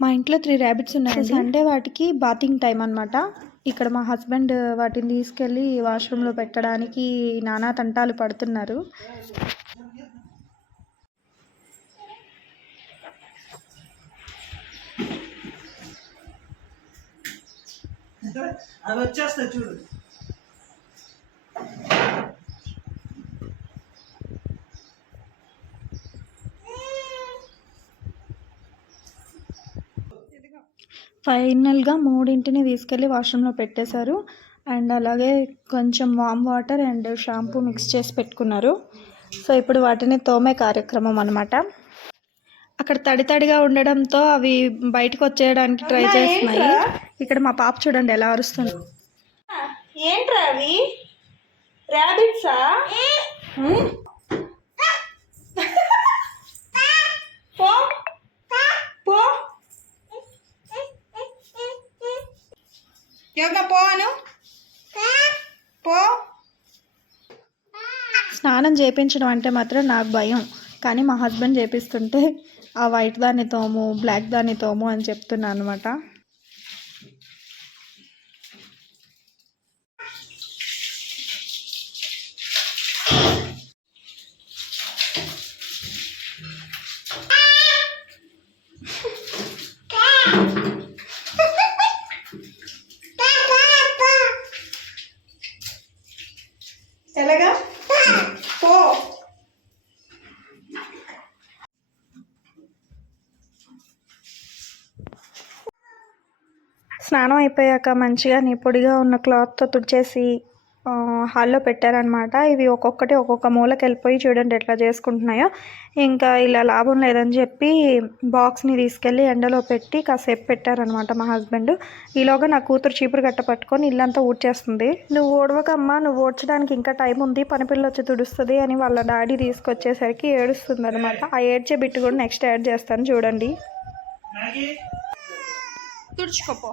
మా ఇంట్లో 3 ర్యాబిట్స్ ఉన్నాయి. సండే వాటికి బాతింగ్ టైం అనమాట. ఇక్కడ మా హస్బెండ్ వాటిని తీసుకెళ్ళి వాష్రూమ్లో పెట్టడానికి నానా తంటాలు పడుతున్నారు. అవి వచ్చేస్తా చూడు. ఫైనల్గా 3ని తీసుకెళ్ళి వాష్రూమ్లో పెట్టేశారు. అండ్ అలాగే కొంచెం warm water and shampoo mix చేసి పెట్టుకున్నారు. సో ఇప్పుడు వాటిని తోమే కార్యక్రమం అనమాట. అక్కడ తడిగా ఉండడంతో అవి బయటకు వచ్చేయడానికి ట్రై చేస్తున్నాయి. ఇక్కడ మా పాప చూడండి ఎలా అరుస్తుంది. ఏంట్రా అవి ర్యాబిట్సా? పో పో ఎవరినా పోను పో. స్నానం చేయించడం అంటే మాత్రం నాకు భయం, కానీ మా హస్బెండ్ చేపిస్తుంటే ఆ వైట్ దాన్ని తోము, బ్లాక్ దాన్ని తోము అని చెప్తున్నాను అనమాట. ఎలాగా పో. స్నానం అయిపోయాక మంచిగా పొడిగా ఉన్న క్లాత్తో తుడిచేసి హాల్లో పెట్టారనమాట. ఇవి ఒక్కొక్కటి ఒక్కొక్క మూలకి వెళ్ళిపోయి చూడండి ఎట్లా చేసుకుంటున్నాయో. ఇంకా ఇలా లాభం లేదని చెప్పి బాక్స్ని తీసుకెళ్ళి ఎండలో పెట్టి కాసేపు పెట్టారనమాట మా హస్బెండ్. ఈలోగా నా కూతురు చీపురు గట్ట పట్టుకొని ఇల్లంతా ఊడ్చేస్తుంది. నువ్వు ఊడవకమ్మా, నువ్వు ఊడ్చడానికి ఇంకా టైం ఉంది, పనిపిల్ల వచ్చి తుడుస్తుంది అని వాళ్ళ డాడీ తీసుకొచ్చేసరికి ఏడుస్తుంది అనమాట. ఆ ఏడ్చే బిట్టు కూడా నెక్స్ట్ యాడ్ చేస్తాను చూడండి. తుడుచుకోపో.